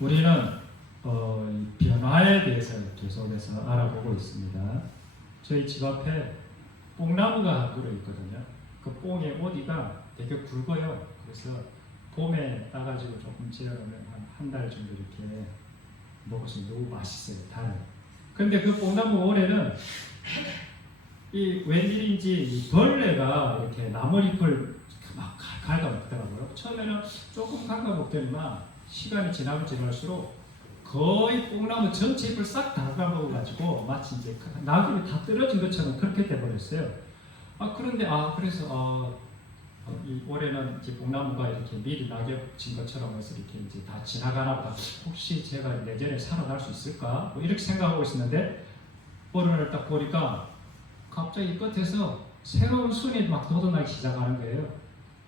우리는 이 변화에 대해서 계속해서 알아보고 있습니다. 저희 집 앞에 뽕나무가 한 그루 있거든요. 그 뽕의 어디가 되게 굵어요. 그래서 봄에 따가지고 조금 지나가면 한 달 정도 이렇게 먹어서 너무 맛있어요. 달아요. 근데 그 뽕나무 올해는 이 웬일인지 이 벌레가 이렇게 나뭇잎을 막 갉아먹더라고요. 처음에는 조금 갉아먹더니만 시간이 지나면 지날수록 거의 뽕나무 전체 잎을 싹 갉아먹어가지고 마치 이제 낙엽이 다 떨어진 것처럼 그렇게 돼버렸어요. 그런데 그래서 이 올해는 이제 뽕나무가 이렇게 미리 낙엽 진 것처럼 해서 이렇게 이제 다 지나가나 보다. 혹시 제가 내년에 살아날 수 있을까? 뭐 이렇게 생각하고 있었는데 오늘 딱 보니까 갑자기 끝에서 새로운 순이 막 돋아나기 시작하는 거예요.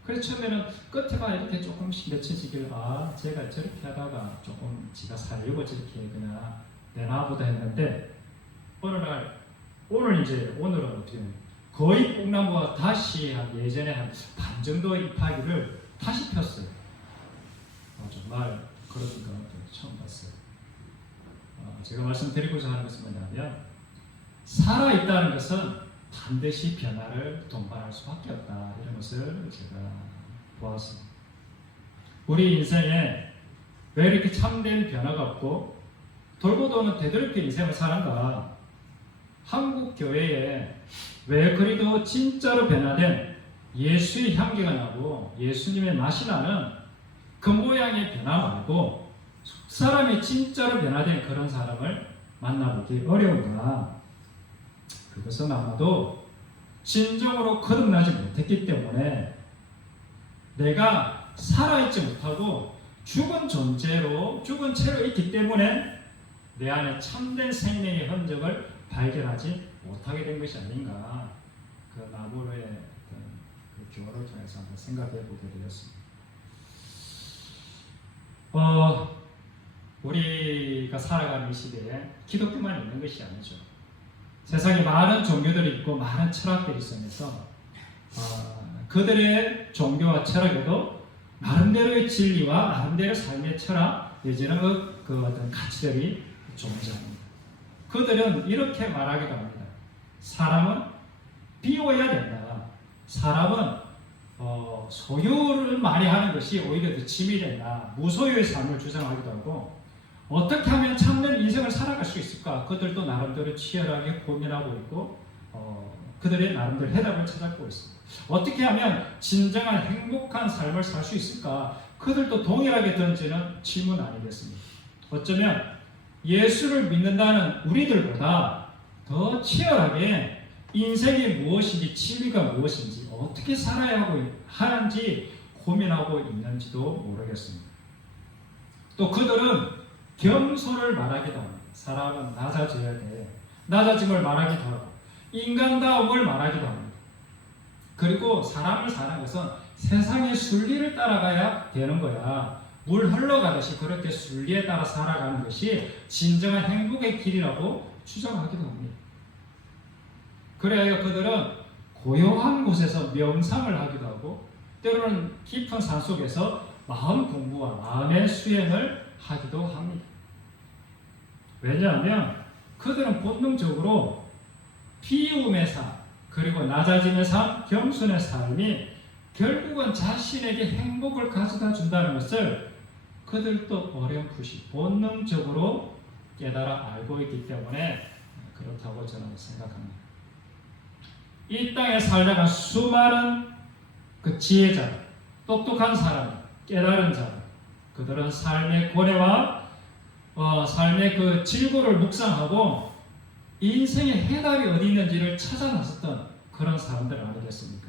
그래서 처음에는 끝에가 이렇게 조금씩 맺혀지길 제가 저렇게 하다가 조금 지가 살려고 저렇게 그냥 내놔보다 했는데 오늘은 어떻게 거의 뽕나무가 다시 예전에 한 반 정도의 잎하기를 다시 폈어요. 정말 그런 거 처음 봤어요. 제가 말씀드리고자 하는 것은 뭐냐면 살아있다는 것은 반드시 변화를 동반할 수밖에 없다. 이런 것을 제가 보았습니다. 우리 인생에 왜 이렇게 참된 변화가 없고 돌고 도는 되도록의 인생을 사는가? 한국 교회에 왜 그리도 진짜로 변화된 예수의 향기가 나고 예수님의 맛이 나는 그 모양의 변화 말고 사람이 진짜로 변화된 그런 사람을 만나보기 어려운가? 그것은 아마도 진정으로 거듭나지 못했기 때문에 내가 살아있지 못하고 죽은 채로 있기 때문에 내 안에 참된 생명의 흔적을 발견하지 못하게 된 것이 아닌가. 그 나무로의 그 교훈을 통해서 한번 생각해 보게 되었습니다. 우리가 살아가는 이 시대에 기독교만 있는 것이 아니죠. 세상에 많은 종교들이 있고 많은 철학들이 있으면서 그들의 종교와 철학에도 나름대로의 진리와 나름대로의 삶의 철학 내지는 그 어떤 가치들이 존재합니다. 그들은 이렇게 말하기도 합니다. 사람은 비워야 된다. 사람은 소유를 많이 하는 것이 오히려 더 짐이 된다. 무소유의 삶을 주장하기도 하고 어떻게 하면 참된 인생을 살아갈 수 있을까? 그들도 나름대로 치열하게 고민하고 있고 그들의 나름대로 해답을 찾고 있습니다. 어떻게 하면 진정한 행복한 삶을 살 수 있을까? 그들도 동일하게 던지는 질문 아니겠습니까? 어쩌면 예수를 믿는다는 우리들보다 더 치열하게 인생이 무엇인지, 취미가 무엇인지, 어떻게 살아야 하는지 고민하고 있는지도 모르겠습니다. 또 그들은 겸손을 말하기도 합니다. 사람은 낮아져야 돼. 낮아짐을 말하기도 하고 인간다움을 말하기도 합니다. 그리고 사람을 사는 것은 세상의 순리를 따라가야 되는 거야. 물 흘러가듯이 그렇게 순리에 따라 살아가는 것이 진정한 행복의 길이라고 주장하기도 합니다. 그래야 그들은 고요한 곳에서 명상을 하기도 하고 때로는 깊은 산속에서 마음 공부와 마음의 수행을 하기도 합니다. 왜냐하면 그들은 본능적으로 비움의 삶, 그리고 낮아짐의 삶, 겸손의 삶이 결국은 자신에게 행복을 가져다 준다는 것을 그들도 어렴풋이 본능적으로 깨달아 알고 있기 때문에 그렇다고 저는 생각합니다. 이 땅에 살다가 수많은 그 지혜자, 똑똑한 사람, 깨달은 자, 그들은 삶의 고뇌와 삶의 그 질고를 묵상하고 인생의 해답이 어디 있는지를 찾아 나섰던 그런 사람들 아니겠습니까?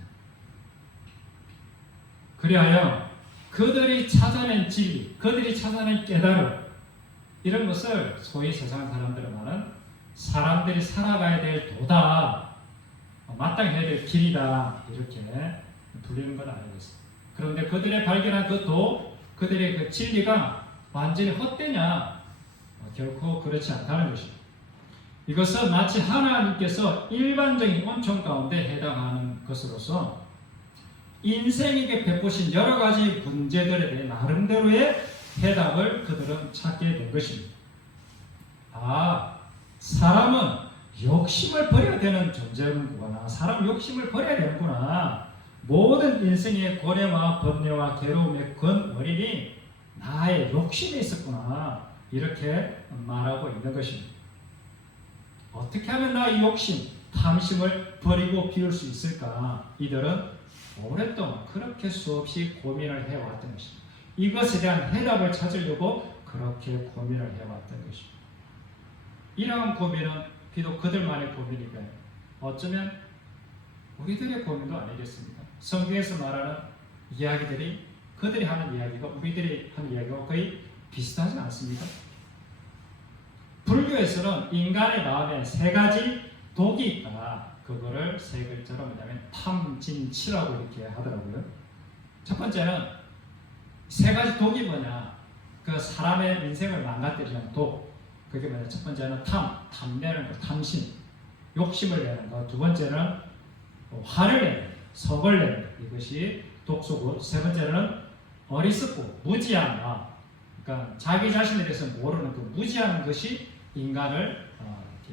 그리하여 그들이 찾아낸 진리, 그들이 찾아낸 깨달음, 이런 것을 소위 세상 사람들은 말하는 사람들이 살아가야 될 도다, 마땅해야 될 길이다, 이렇게 불리는 건 아니겠습니다. 그런데 그들의 발견한 그 도, 그들의 그 진리가 완전히 헛되냐? 결코 그렇지 않다는 것입니다. 이것은 마치 하나님께서 일반적인 온천 가운데 해당하는 것으로서 인생에게 베푸신 여러 가지 문제들에 대해 나름대로의 해답을 그들은 찾게 된 것입니다. 아, 사람은 욕심을 버려야 되는 존재구나. 사람 욕심을 버려야 되는구나. 모든 인생의 고뇌와 번뇌와 괴로움의 근 원인이 나의 욕심에 있었구나. 이렇게 말하고 있는 것입니다. 어떻게 하면 나의 욕심, 탐심을 버리고 비울 수 있을까? 이들은 오랫동안 그렇게 수없이 고민을 해왔던 것입니다. 이것에 대한 해답을 찾으려고 그렇게 고민을 해왔던 것입니다. 이러한 고민은 비록 그들만의 고민이고요. 어쩌면 우리들의 고민도 아니겠습니까? 성경에서 말하는 이야기들이 그들이 하는 이야기가 우리들이 하는 이야기가 거의 비슷하지 않습니까? 불교에서는 인간의 마음에 세 가지 독이 있다. 그거를 세 글자로 뭐냐면 탐진치라고 이렇게 하더라고요. 첫 번째는 세 가지 독이 뭐냐? 그 사람의 인생을 망가뜨리는 독. 그게 뭐냐? 첫 번째는 탐내는 거, 탐심, 욕심을 내는 거. 두 번째는 화를 내는 거, 성을 내는 거. 이것이 독소고, 세 번째는 어리석고 무지한 마음. 그러니까 자기 자신에 대해서 모르는 그 무지한 것이 인간을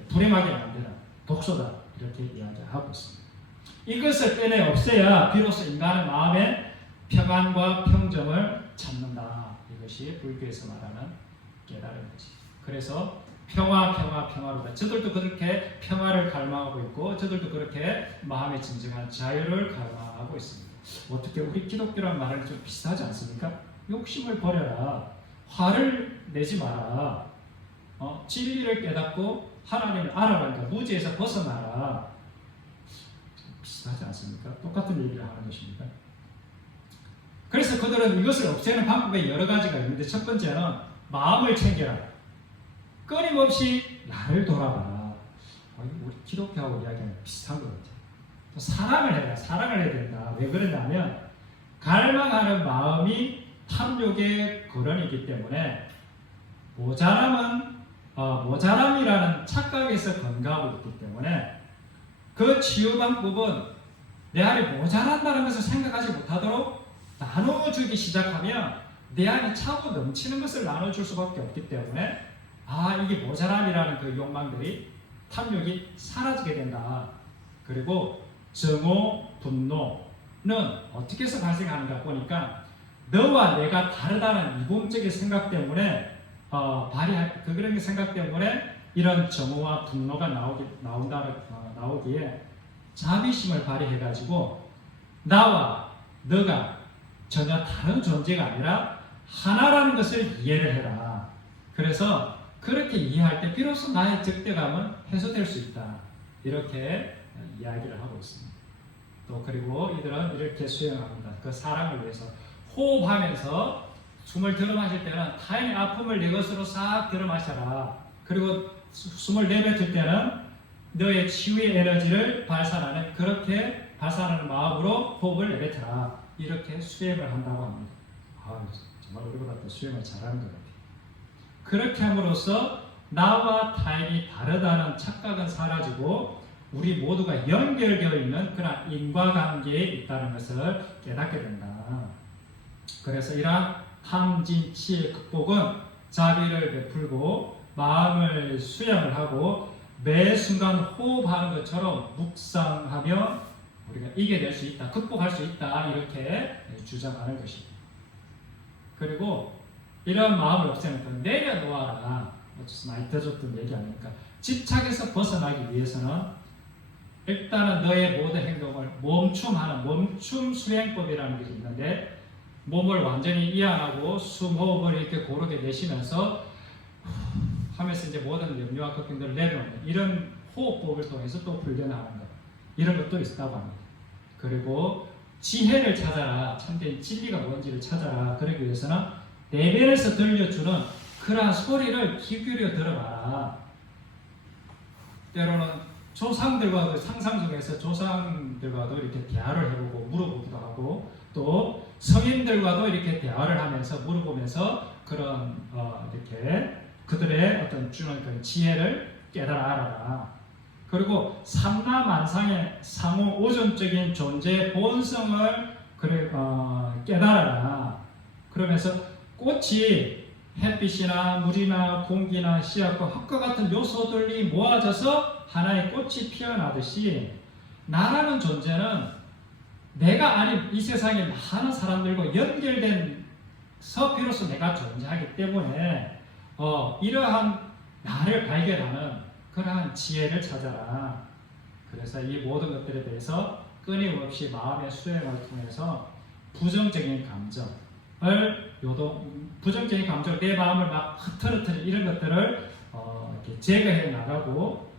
불행하게 만드는 독소다. 이렇게 이야기하고 있습니다. 이것을 빼내 없애야 비로소 인간의 마음에 평안과 평정을 찾는다. 이것이 불교에서 말하는 깨달음이지. 그래서 평화로다. 저들도 그렇게 평화를 갈망하고 있고 저들도 그렇게 마음의 진정한 자유를 갈망하고 있습니다. 어떻게 우리 기독교란 말은 좀 비슷하지 않습니까? 욕심을 버려라. 화를 내지 마라. 진리를 깨닫고 하나님을 알아가니까 무지에서 벗어나라. 비슷하지 않습니까? 똑같은 얘기를 하는 것입니다. 그래서 그들은 이것을 없애는 방법이 여러 가지가 있는데 첫 번째는 마음을 챙겨라. 끊임없이 나를 돌아봐라. 우리 기독교하고 이야기하는 비슷한 것 같아요. 사랑을 해라. 사랑을 해야 된다. 왜 그러냐면 갈망하는 마음이 탐욕의 근원이기 때문에 모자람이라는 착각에서 건강하고 있기 때문에 그 치유 방법은 내 안에 모자란다는 것을 생각하지 못하도록 나눠주기 시작하면 내 안에 차고 넘치는 것을 나눠줄 수밖에 없기 때문에 이게 모자람이라는 그 욕망들이 탐욕이 사라지게 된다. 그리고 정오, 분노는 어떻게 해서 발생하는가 보니까 너와 내가 다르다는 이범적인 생각 때문에 그런 생각 때문에 이런 정오와 분노가 나오기에 자비심을 발휘해가지고 나와 너가 전혀 다른 존재가 아니라 하나라는 것을 이해를 해라. 그래서 그렇게 이해할 때 비로소 나의 적대감은 해소될 수 있다. 이렇게 이야기를 하고 있습니다. 또 그리고 이들은 이렇게 수행합니다. 그 사랑을 위해서 호흡하면서 숨을 들어 마실 때는 타인의 아픔을 내 것으로 싹 들어 마셔라. 그리고 숨을 내뱉을 때는 너의 치유의 에너지를 그렇게 발산하는 마음으로 호흡을 내뱉어라. 이렇게 수행을 한다고 합니다. 정말 우리보다 더 수행을 잘하는 것 같아요. 그렇게 함으로써 나와 타인이 다르다는 착각은 사라지고 우리 모두가 연결되어 있는 그런 인과관계에 있다는 것을 깨닫게 된다. 그래서 이러한 탐진치의 극복은 자비를 베풀고 마음을 수양을 하고 매 순간 호흡하는 것처럼 묵상하며 우리가 이겨낼 수 있다, 극복할 수 있다 이렇게 주장하는 것입니다. 그리고 이런 마음을 없애는 건 내려놓아라. 어째서 많이 들었던 얘기 아닙니까? 집착에서 벗어나기 위해서는 일단은 너의 모든 행동을 멈춤하는 멈춤 수행법이라는 게 있는데 몸을 완전히 이완하고 숨호흡을 이렇게 고르게 내쉬면서 하면서 이제 모든 염려와 걱정들을 내려놓는 이런 호흡법을 통해서 또 훈련하는 것 이런 것도 있다고 합니다. 그리고 지혜를 찾아라. 참된 진리가 뭔지를 찾아라. 그러기 위해서는 내면에서 들려주는 그러한 소리를 귀 기울여 들어봐라. 때로는 조상들과도 상상 속에서 조상들과도 이렇게 대화를 해보고 물어보기도 하고 또 성인들과도 이렇게 대화를 하면서 물어보면서 그런 이렇게 그들의 어떤 주는 그 지혜를 깨달아 알아라. 그리고 삼라만상의 상호 오존적인 존재의 본성을 깨달아라. 그러면서 꽃이 햇빛이나 물이나 공기나 씨앗과 흙과 같은 요소들이 모아져서 하나의 꽃이 피어나듯이 나라는 존재는 내가 아닌 이 세상의 많은 사람들과 연결된서 비로소 내가 존재하기 때문에 이러한 나를 발견하는 그러한 지혜를 찾아라. 그래서 이 모든 것들에 대해서 끊임없이 마음의 수행을 통해서 부정적인 감정을 부정적인 감정, 내 마음을 막 흐트러뜨리는 이런 것들을 이렇게 제거해 나가고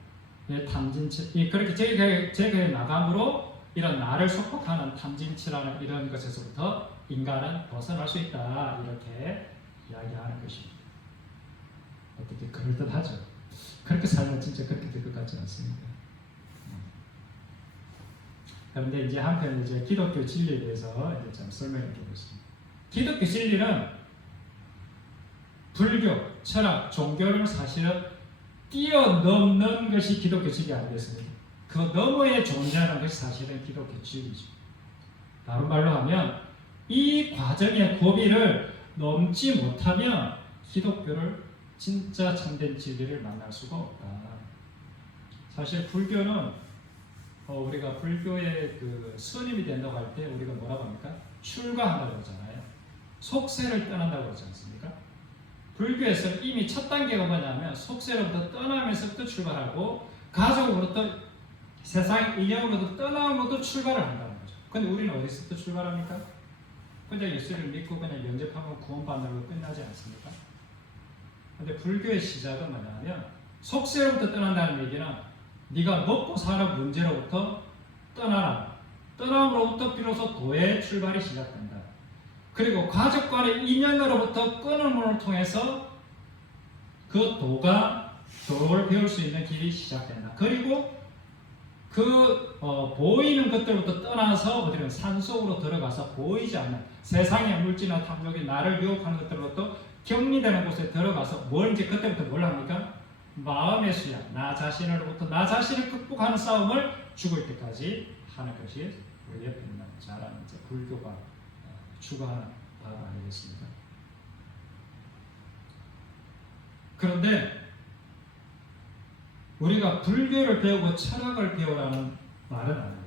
그렇게 제거해 나감으로 이런 나를 속박하는 탐진치라는 이런 것에서부터 인간은 벗어날 수 있다 이렇게 이야기하는 것입니다. 어떻게 그럴듯하죠? 그렇게 살면 진짜 그렇게 될 것 같지 않습니까? 그런데 이제 한편 이제 기독교 진리에 대해서 이제 좀 설명해 보겠습니다. 기독교 진리는 불교, 철학, 종교를 사실은 뛰어넘는 것이 기독교 진리 아니겠습니까? 그 너머에 존재하는 것이 사실은 기독교 진리죠. 다른 말로 하면 이 과정의 고비를 넘지 못하면 기독교를 진짜 참된 진리를 만날 수가 없다. 사실 불교는 우리가 불교의 그 스님이 된다고 할 때 우리가 뭐라고 합니까? 출가한다고 하잖아요. 속세를 떠난다고 하지 않습니까? 불교에서는 이미 첫 단계가 뭐냐면 속세로부터 떠나면서부터 출발하고 가족으로부터 세상 인연으로부터 떠남으로부터 출발을 한다는 거죠. 근데 우리는 어디서부터 출발합니까? 그냥 예수를 믿고 그냥 영접하고 구원받는 걸로 끝나지 않습니까? 근데 불교의 시작은 뭐냐면 속세로부터 떠난다는 얘기는 네가 먹고 사는 문제로부터 떠나라. 떠남으로부터 비로소 도의 출발이 시작된다. 그리고 가족 간의 인연으로부터 끊음을 통해서 그 도를 배울 수 있는 길이 시작된다. 그리고 보이는 것들부터 떠나서 어디는 산속으로 들어가서 보이지 않는 세상의 물질이나 탐욕이 나를 유혹하는 것들로부터 격리되는 곳에 들어가서 이제 그때부터 뭘 합니까? 마음의 수양, 나 자신으로부터 나 자신을 극복하는 싸움을 죽을 때까지 하는 것이 우리 옆에 있는 잘 아는 불교가 추구하는 바가 아니겠습니까? 그런데 우리가 불교를 배우고 철학을 배우라는 말은 아닙니다.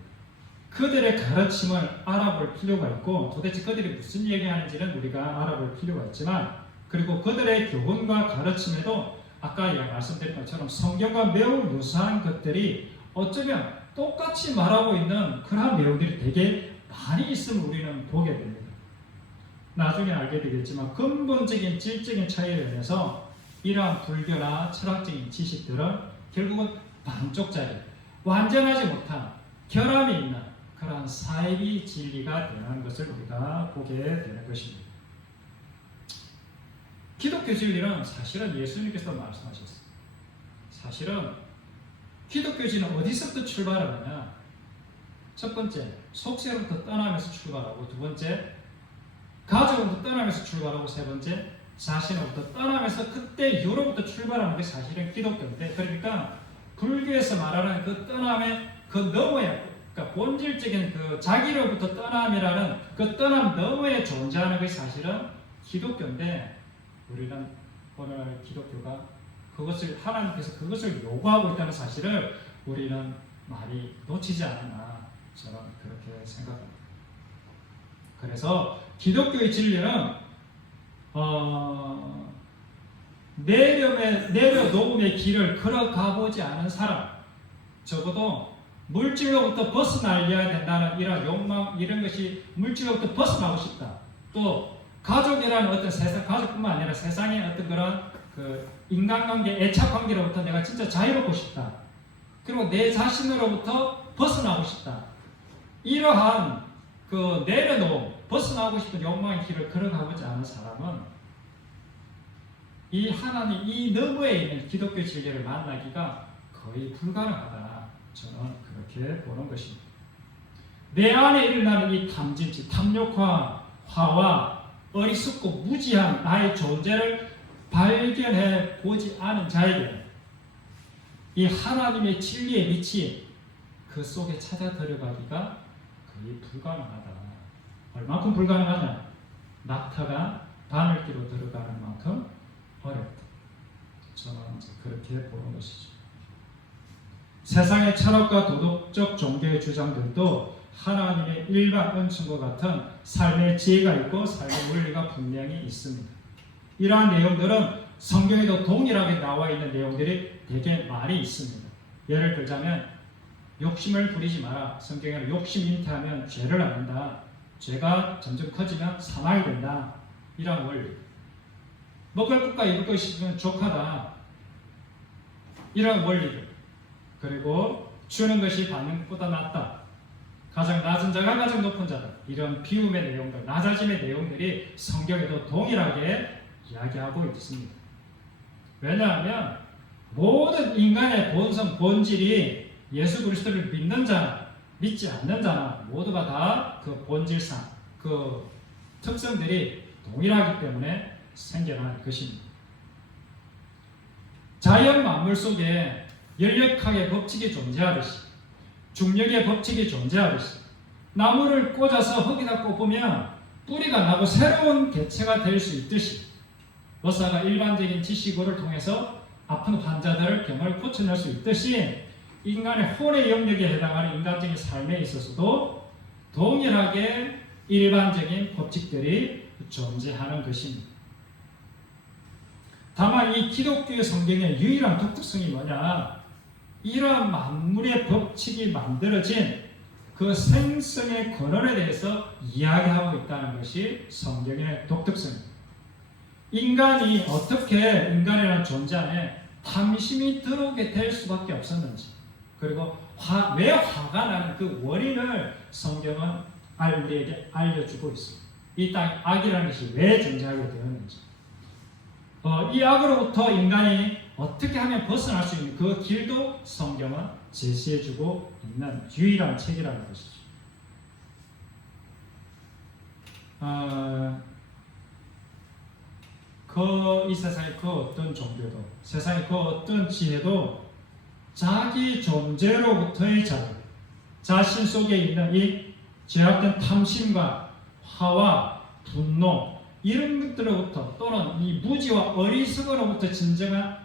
그들의 가르침을 알아볼 필요가 있고 도대체 그들이 무슨 얘기하는지는 우리가 알아볼 필요가 있지만 그리고 그들의 교훈과 가르침에도 아까 말씀드린 것처럼 성경과 매우 유사한 것들이 어쩌면 똑같이 말하고 있는 그러한 내용들이 되게 많이 있음을 우리는 보게 됩니다. 나중에 알게 되겠지만 근본적인 질적인 차이에 의해서 이러한 불교나 철학적인 지식들은 결국은 반쪽짜리, 완전하지 못한 결함이 있는 그러한 사이비 진리가 되는 것을 우리가 보게 되는 것입니다. 기독교 진리는 사실은 예수님께서 말씀하셨어요. 사실은 기독교 진리는 어디서부터 출발하느냐? 첫 번째, 속세로부터 떠나면서 출발하고 두 번째, 가족으로부터 떠나면서 출발하고 세 번째, 자신으로부터 떠나면서 그때 이후로부터 출발하는 게 사실은 기독교인데 그러니까 불교에서 말하는 그 떠남의 그 너머에 그러니까 본질적인 그 자기로부터 떠남이라는 그 떠남 너머에 존재하는 것이 사실은 기독교인데 우리는 오늘 기독교가 그것을 하나님께서 그것을 요구하고 있다는 사실을 우리는 많이 놓치지 않았나 저는 그렇게 생각합니다. 그래서 기독교의 진리는 내려놓음의 길을 걸어가보지 않은 사람 적어도 물질로부터 벗어나야 된다는 이런 욕망 이런 것이 물질로부터 벗어나고 싶다. 또 가족이라는 어떤 세상, 가족뿐만 아니라 세상의 어떤 그런 그 인간관계, 애착관계로부터 내가 진짜 자유롭고 싶다. 그리고 내 자신으로부터 벗어나고 싶다. 이러한 그 내려놓음, 벗어나고 싶은 욕망의 길을 걸어가보지 않은 사람은 이 하나님, 이 너머에 있는 기독교 진리를 만나기가 거의 불가능하다. 저는 그렇게 보는 것입니다. 내 안에 일어나는 이 탐진치, 탐욕과 화와 어리석고 무지한 나의 존재를 발견해 보지 않은 자에게 이 하나님의 진리의 빛이 그 속에 찾아 들어가기가 거의 불가능하다. 얼마큼 불가능하냐? 낙타가 바늘기로 들어가는 만큼 어렵다. 저는 그렇게 보는 것이죠. 세상의 철학과 도덕적 종교의 주장들도 하나님의 일반 은총과 같은 삶의 지혜가 있고 삶의 원리가 분명히 있습니다. 이러한 내용들은 성경에도 동일하게 나와 있는 내용들이 되게 많이 있습니다. 예를 들자면 욕심을 부리지 마라. 성경에는 욕심 잉태하면 죄를 안 한다. 죄가 점점 커지면 사망이 된다. 이런 원리. 먹을 것과 입을 것이 있으면 족하다. 이런 원리들. 그리고 주는 것이 받는 것보다 낫다. 가장 낮은 자가 가장 높은 자다. 이런 비움의 내용들, 낮아짐의 내용들이 성경에도 동일하게 이야기하고 있습니다. 왜냐하면 모든 인간의 본성, 본질이 예수 그리스도를 믿는 자나 믿지 않는 자나 모두가 다 그 본질상 그 특성들이 동일하기 때문에 생겨난 것입니다. 자연 만물 속에 열역학의 법칙이 존재하듯이 중력의 법칙이 존재하듯이 나무를 꽂아서 흙에다 꽂으면 뿌리가 나고 새로운 개체가 될 수 있듯이 의사가 일반적인 지식을 통해서 아픈 환자들의 병을 고쳐낼 수 있듯이 인간의 혼의 영역에 해당하는 인간적인 삶에 있어서도 동일하게 일반적인 법칙들이 존재하는 것입니다. 다만 이 기독교의 성경의 유일한 독특성이 뭐냐? 이러한 만물의 법칙이 만들어진 그 생성의 근원에 대해서 이야기하고 있다는 것이 성경의 독특성입니다. 인간이 어떻게 인간이라는 존재 안에 탐심이 들어오게 될 수밖에 없었는지, 그리고 왜 화가 나는 그 원인을 성경은 우리에게 알려주고 있습니다. 이 땅에 악이라는 것이 왜 존재하게 되었는지, 이 악으로부터 인간이 어떻게 하면 벗어날 수 있는 그 길도 성경은 제시해주고 있는 유일한 책이라는 것이죠. 이 세상의 그 어떤 종교도, 세상의 그 어떤 지혜도 자기 존재로부터의 자유, 자신 속에 있는 이 죄악된 탐심과 화와 분노 이런 것들로부터 또는 이 무지와 어리석음으로부터 진정한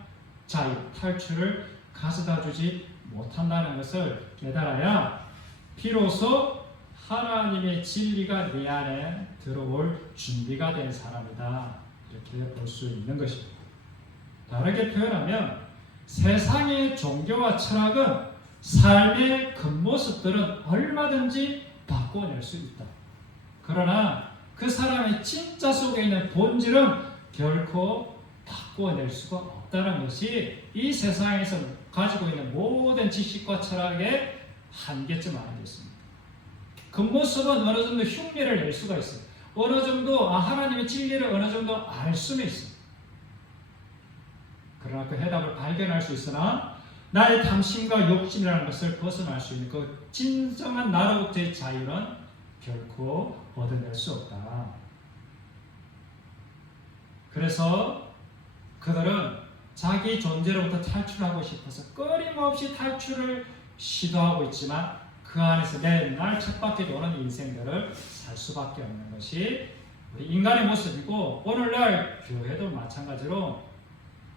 자유, 탈출을 가져다 주지 못한다는 것을 깨달아야 비로소 하나님의 진리가 내 안에 들어올 준비가 된 사람이다. 이렇게 볼 수 있는 것입니다. 다르게 표현하면 세상의 종교와 철학은 삶의 겉모습들은 얼마든지 바꿔낼 수 있다. 그러나 그 사람의 진짜 속에 있는 본질은 결코 바꿔낼 수가 없다는 것이 이 세상에서 가지고 있는 모든 지식과 철학의 한계점 아니겠습니까? 겉모습은 어느 정도 흉내를 낼 수가 있어요. 어느 정도 하나님의 진리를 어느 정도 알 수는 있어요. 그러나 그 해답을 발견할 수 있으나 나의 탐심과 욕심이라는 것을 벗어날 수 있는 그 진정한 나로부터의 자유는 결코 얻어낼 수 없다. 그래서 그들은 자기 존재로부터 탈출하고 싶어서 끊임없이 탈출을 시도하고 있지만 그 안에서 맨날 쳇바퀴 도는 인생들을 살 수밖에 없는 것이 우리 인간의 모습이고, 오늘날 교회도 마찬가지로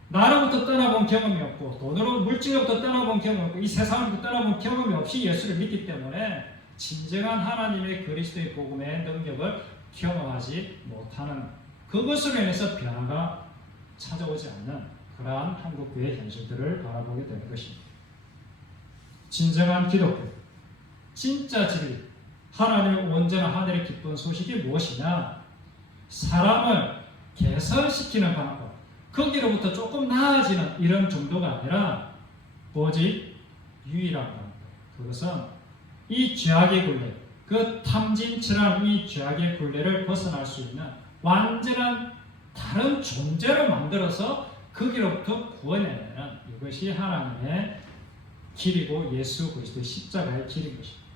나로부터 떠나본 경험이 없고 돈으로 물질로부터 떠나본 경험이 없고 이 세상으로부터 떠나본 경험이 없이 예수를 믿기 때문에 진정한 하나님의 그리스도의 복음의 능력을 경험하지 못하는, 그것으로 인해서 변화가 찾아오지 않는 그러한 한국교회의 현실들을 바라보게 되는 것입니다. 진정한 기독교, 진짜 진리, 하나님의 온전한 하늘의 기쁜 소식이 무엇이냐? 사람을 개선시키는 방법, 거기로부터 조금 나아지는 이런 정도가 아니라 오직 유일한 방법, 그것은 이 죄악의 굴레, 그 탐진치라는 이 죄악의 굴레를 벗어날 수 있는 완전한 다른 존재로 만들어서 거기로부터 구원해내는 이것이 하나님의 길이고 예수 그리스도의 십자가의 길인 것입니다.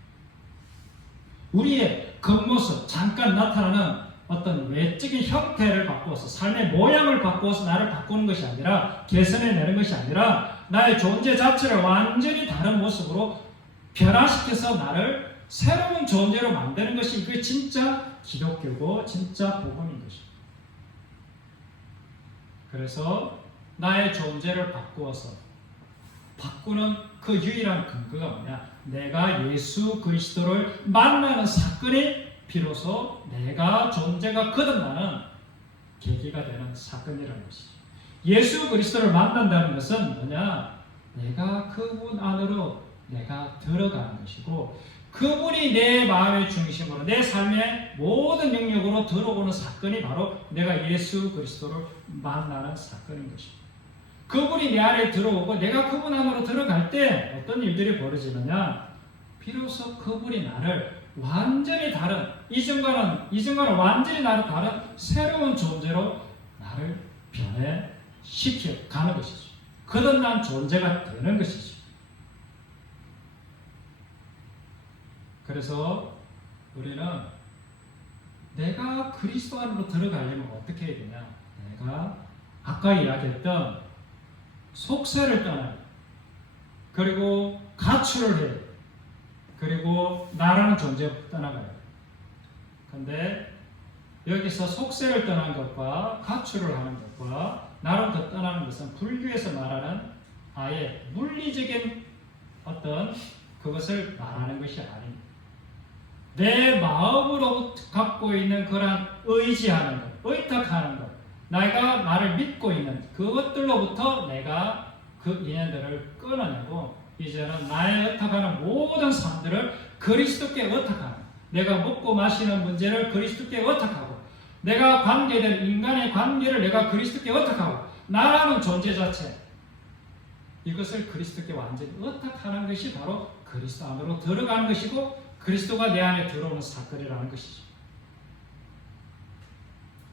우리의 겉모습, 잠깐 나타나는 어떤 외적인 형태를 바꾸어서 삶의 모양을 바꾸어서 나를 바꾸는 것이 아니라, 개선해내는 것이 아니라 나의 존재 자체를 완전히 다른 모습으로 변화시켜서 나를 새로운 존재로 만드는 것이 그 진짜 기독교고 진짜 복음인 것입니다. 그래서 나의 존재를 바꾸어서 바꾸는 그 유일한 근거가 뭐냐? 내가 예수 그리스도를 만나는 사건이 비로소 내가 존재가 거듭나는 계기가 되는 사건이라는 것이죠. 예수 그리스도를 만난다는 것은 뭐냐? 내가 그분 안으로 내가 들어가는 것이고 그분이 내 마음의 중심으로 내 삶의 모든 영역으로 들어오는 사건이 바로 내가 예수 그리스도를 만나는 사건인 것입니다. 그분이 내 안에 들어오고 내가 그분 안으로 들어갈 때 어떤 일들이 벌어지느냐? 비로소 그분이 나를 완전히 다른 이전과는 완전히 다른 새로운 존재로 나를 변해시켜 가는 것이죠. 거듭난 존재가 되는 것이죠. 그래서 우리는 내가 그리스도 안으로 들어가려면 어떻게 해야 되냐? 내가 아까 이야기했던 속세를 떠나요. 그리고 가출을 해요. 그리고 나라는 존재부터 떠나가요. 근데 여기서 속세를 떠나는 것과 가출을 하는 것과 나로부터 떠나는 것은 불교에서 말하는 아예 물리적인 어떤 그것을 말하는 것이 아닙니다. 내 마음으로 갖고 있는 그런 의지하는 것, 의탁하는 것, 내가 나를 믿고 있는 그것들로부터 내가 그 인연들을 끊어내고 이제는 나의 의탁하는 모든 삶들을 그리스도께 의탁하는, 내가 먹고 마시는 문제를 그리스도께 의탁하고 내가 관계된 인간의 관계를 내가 그리스도께 의탁하고 나라는 존재 자체 이것을 그리스도께 완전히 의탁하는 것이 바로 그리스도 안으로 들어가는 것이고 그리스도가 내 안에 들어오는 사건이라는 것이죠.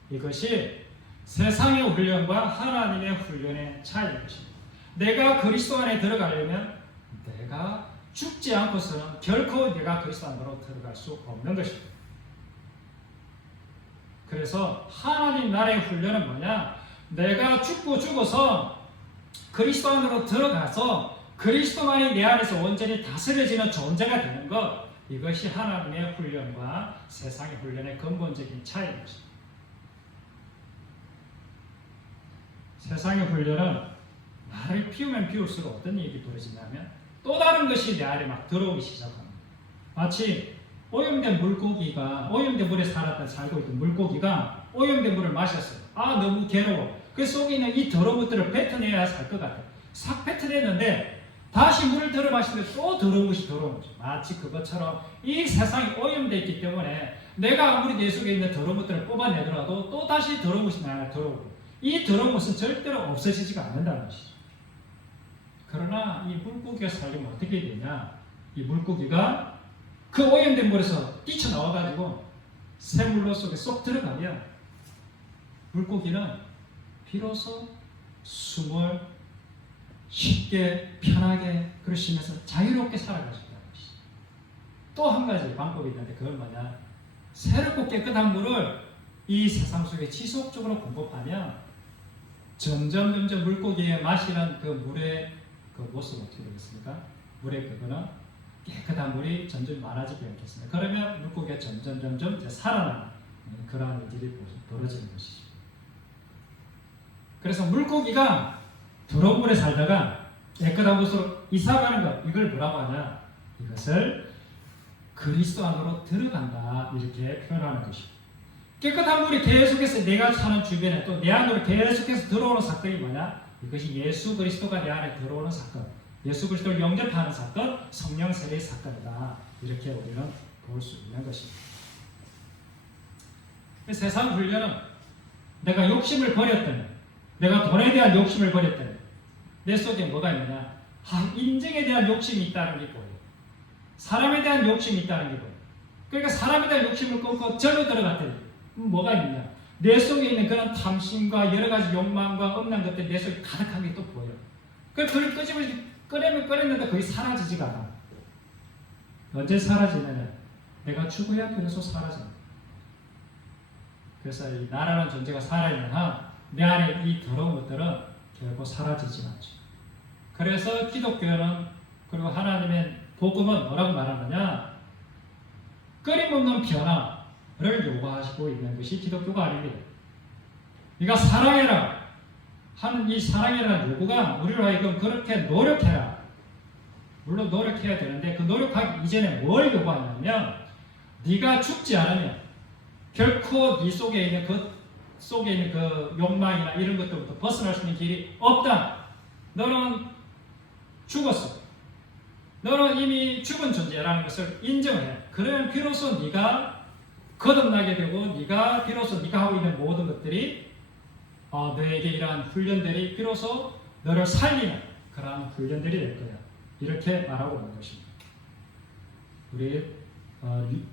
이것이 세상의 훈련과 하나님의 훈련의 차이인 것입니다. 내가 그리스도 안에 들어가려면 내가 죽지 않고서는 결코 내가 그리스도 안으로 들어갈 수 없는 것입니다. 그래서 하나님 나라의 훈련은 뭐냐? 내가 죽고 죽어서 그리스도 안으로 들어가서 그리스도만이 내 안에서 온전히 다스려지는 존재가 되는 것, 이것이 하나님의 훈련과 세상의 훈련의 근본적인 차이인 것입니다. 세상의 훈련은 나를 피우면 피울수록 어떤 일이 벌어지냐면 또 다른 것이 내 안에 막 들어오기 시작합니다. 마치 오염된 오염된 물에 살고 있던 물고기가 오염된 물을 마셨어요. 너무 괴로워. 그 속에 있는 이 더러운 것들을 뱉어내야 살 것 같아요. 싹 뱉어내는데 다시 물을 들어 마시는데 또 더러운 것이 들어오는 거죠. 마치 그것처럼 이 세상이 오염되어 있기 때문에 내가 아무리 내 속에 있는 더러운 것들을 뽑아내더라도 또 다시 더러운 것이 내 안에 들어오고 이 더러운 것은 절대로 없어지지가 않는다는 것이죠. 그러나 이 물고기가 살려면 어떻게 되냐? 이 물고기가 그 오염된 물에서 뛰쳐나와가지고 새물로 속에 쏙 들어가면 물고기는 비로소 숨을 쉽게 편하게 그러시면서 자유롭게 살아갈 수 있다는 것이죠. 또 한 가지 방법이 있는데 그건 뭐냐? 새롭고 깨끗한 물을 이 세상 속에 지속적으로 공급하면 점점 물고기의 마시는 그 물의 그 모습은 어떻게 되겠습니까? 물의 그거는 깨끗한 물이 점점 많아지게 되겠습니다. 그러면 물고기가 점점 이제 살아나는 그러한 일들이 벌어지는 것이죠. 그래서 물고기가 더러운 물에 살다가 깨끗한 곳으로 이사가는 것, 이걸 뭐라고 하냐? 이것을 그리스도 안으로 들어간다, 이렇게 표현하는 것입니다. 깨끗한 물이 계속해서 내가 사는 주변에 또 내 안으로 계속해서 들어오는 사건이 뭐냐? 이것이 예수 그리스도가 내 안에 들어오는 사건, 예수 그리스도를 영접하는 사건, 성령 세례의 사건이다, 이렇게 우리는 볼 수 있는 것입니다. 세상 훈련은 내가 욕심을 버렸더니, 내가 돈에 대한 욕심을 버렸더니 내 속에 뭐가 있느냐? 인정에 대한 욕심이 있다는 게 보여요. 사람에 대한 욕심이 있다는 게 보여요. 그러니까 사람에 대한 욕심을 끊고 절로 들어갔더니 뭐가 있느냐? 내 속에 있는 그런 탐심과 여러 가지 욕망과 엄난 것들이 내 속에 가득한 게 또 보여요. 그걸 꺼내는데 거의 사라지지가 않아. 언제 사라지느냐? 내가 죽어야 비로소 사라집니다. 그래서 이 나라는 존재가 살아있는 한 내 안에 이 더러운 것들은 결코 사라지지 않죠. 그래서 기독교는, 그리고 하나님의 복음은 뭐라고 말하느냐? 끊임없는 변화를 요구하시고 있는 것이 기독교가 아닙니다. 네가 사랑해라. 하는 이 사랑이라는 요구가 우리로 하여금 그렇게 노력해라. 물론 노력해야 되는데 그 노력하기 이전에 뭘 요구하냐면 네가 죽지 않으면 결코 네 속에 있는 그 욕망이나 이런 것들부터 벗어날 수 있는 길이 없다. 너는 죽었어. 너는 이미 죽은 존재라는 것을 인정해. 그러면 비로소 네가 거듭나게 되고 네가 비로소 네가 하고 있는 모든 것들이 너에게 이러한 훈련들이 비로소 너를 살리는 그러한 훈련들이 될 거야. 이렇게 말하고 있는 것입니다. 우리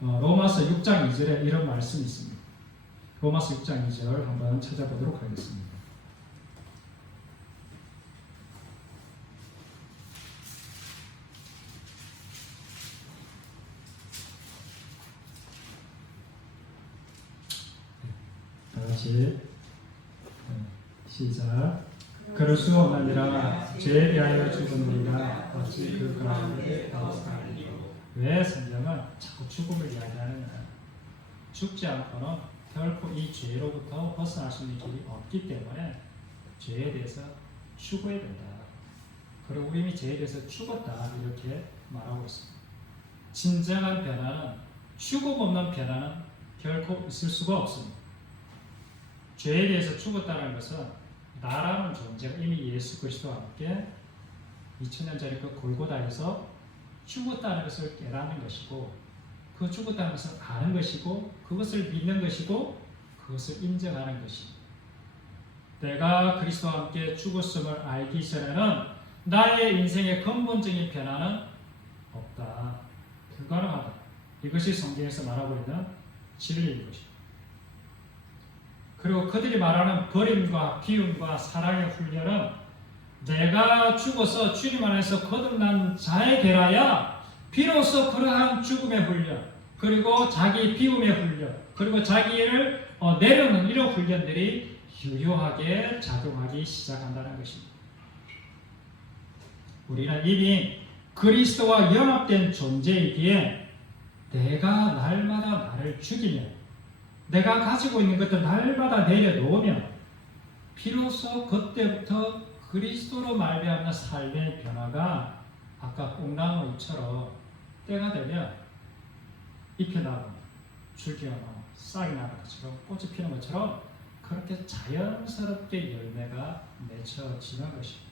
로마서 6장 2절에 이런 말씀이 있습니다. 로마서 6장 2절 한번 찾아보도록 하겠습니다. 다시 시작. 그럴 수 없느니라 죄에 대하여 죽은 우리가 어찌 그 가운데 살리고. 왜 성경은 자꾸 죽음을 이야기하느냐. 죽지 않고는 결코 이 죄로부터 벗어날 수 있는 길이 없기 때문에 죄에 대해서 추구해야 된다. 그리고 우리 이미 죄에 대해서 죽었다 이렇게 말하고 있습니다. 진정한 변화는 죽음 없는 변화는 결코 있을 수가 없습니다. 죄에 대해서 죽었다는 것은 나라는 존재가 이미 예수 그리스도와 함께 2000년짜리 그 골고다에서 죽었다는 것을 깨닫는 것이고 그 죽었다는 것을 아는 것이고 그것을 믿는 것이고 그것을 인정하는 것입니다. 내가 그리스도와 함께 죽었음을 알기 전에는 나의 인생의 근본적인 변화는 없다. 불가능하다. 이것이 성경에서 말하고 있는 진리인 것입니다. 그리고 그들이 말하는 버림과 비움과 사랑의 훈련은 내가 죽어서 주님 안에서 거듭난 자에게라야 비로소 그러한 죽음의 훈련, 그리고 자기 비움의 훈련, 그리고 자기를 내려놓는 이런 훈련들이 유효하게 작용하기 시작한다는 것입니다. 우리는 이미 그리스도와 연합된 존재이기에 내가 날마다 나를 죽이며 내가 가지고 있는 것들 날마다 내려놓으면 비로소 그때부터 그리스도로 말미암는 삶의 변화가 아까 뽕나무처럼 때가 되면 잎이 나고 줄기가 나고 싹이 나는 것처럼 꽃이 피는 것처럼 그렇게 자연스럽게 열매가 맺혀지는 것입니다.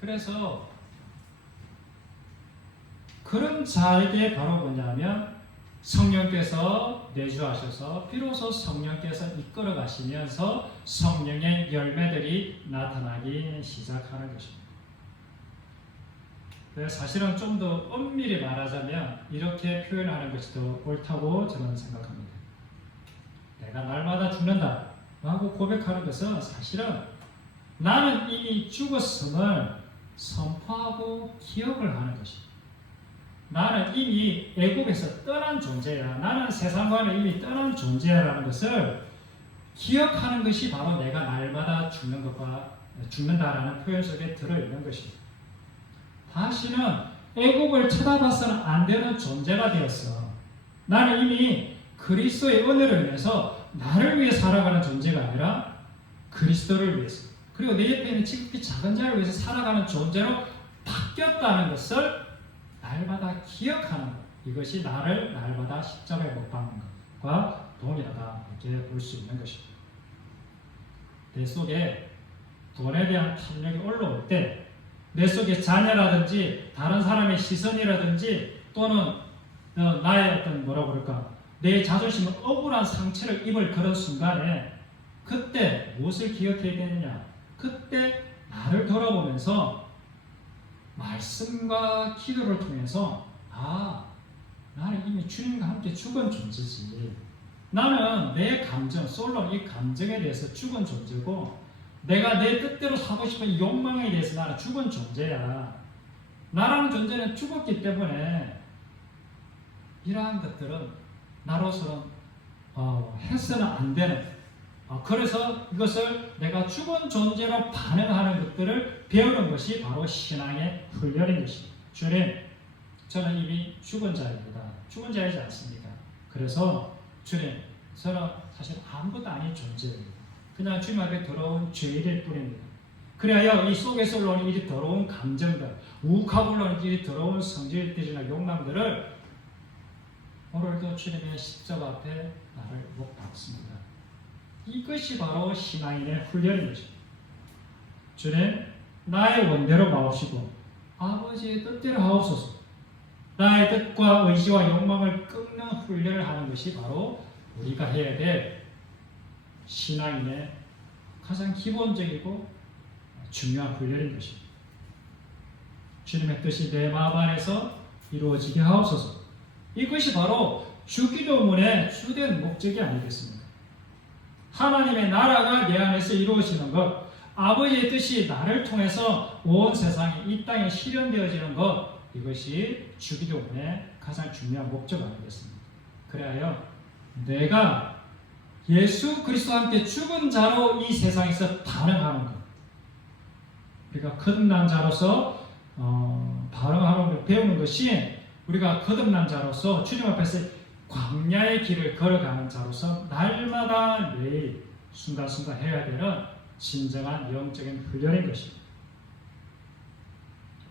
그래서 그런 자에게 바로 뭐냐면 성령께서 내주하셔서 비로소 성령께서 이끌어 가시면서 성령의 열매들이 나타나기 시작하는 것입니다. 사실은 좀 더 엄밀히 말하자면 이렇게 표현하는 것이 더 옳다고 저는 생각합니다. 내가 날마다 죽는다 하고 고백하는 것은 사실은 나는 이미 죽었음을 선포하고 기억을 하는 것입니다. 나는 이미 애국에서 떠난 존재야. 나는 세상과는 이미 떠난 존재야라는 것을 기억하는 것이 바로 내가 날마다 죽는다라는 표현 속에 들어있는 것입니다. 다시는 애국을 쳐다봐서는 안 되는 존재가 되었어. 나는 이미 그리스도의 은혜를 위해서 나를 위해 살아가는 존재가 아니라 그리스도를 위해서, 그리고 내 옆에 있는 지극히 작은 자를 위해서 살아가는 존재로 바뀌었다는 것을 날마다 기억하는 것, 이것이 나를 날마다 십자가에 못 박는 것과 동일하다 이렇게 볼 수 있는 것입니다. 내 속에 돈에 대한 탐욕이 올라올 때 내 속에 자녀라든지 다른 사람의 시선이라든지 또는 나의 어떤 뭐라고 그럴까 내 자존심은 억울한 상처를 입을 그런 순간에 그때 무엇을 기억해야 되느냐, 그때 나를 돌아보면서 말씀과 기도를 통해서 나는 이미 주님과 함께 죽은 존재지. 나는 내 감정, 솔로 이 감정에 대해서 죽은 존재고 내가 내 뜻대로 사고 싶은 욕망에 대해서 나는 죽은 존재야. 나라는 존재는 죽었기 때문에 이러한 것들은 나로서는 해서는 안 되는 그래서 이것을 내가 죽은 존재로 반응하는 것들을 배우는 것이 바로 신앙의 훈련인 것입니다. 주님, 저는 이미 죽은 자입니다. 죽은 자이지 않습니까? 그래서 주님, 저는 사실 아무것도 아닌 존재입니다. 그냥 주님 앞에 더러운 죄일 뿐입니다. 그래야 이 속에서 올라오는 이 더러운 감정들, 욱하고 올라오는 이 더러운 성질들이나 욕망들을 오늘도 주님의 십자가 앞에 나를 못 박습니다. 이것이 바로 신앙인의 훈련인 것입니다. 주님, 나의 원대로 마옵시고 아버지의 뜻대로 하옵소서. 나의 뜻과 의지와 욕망을 끊는 훈련을 하는 것이 바로 우리가 해야 될 신앙인의 가장 기본적이고 중요한 훈련인 것입니다. 주님의 뜻이 내 마음 안에서 이루어지게 하옵소서. 이것이 바로 주기도문의 주된 목적이 아니겠습니까? 하나님의 나라가 내 안에서 이루어지는 것, 아버지의 뜻이 나를 통해서 온 세상에 이 땅에 실현되어지는 것, 이것이 주기도문의 가장 중요한 목적 아니겠습니까? 그래야 내가 예수 그리스도와 함께 죽은 자로 이 세상에서 반응하는 것, 우리가 거듭난 자로서 반응하는 걸 배우는 것이 우리가 거듭난 자로서 주님 앞에서 광야의 길을 걸어가는 자로서 날마다 매일 순간순간 해야 되는 진정한 영적인 훈련인 것입니다.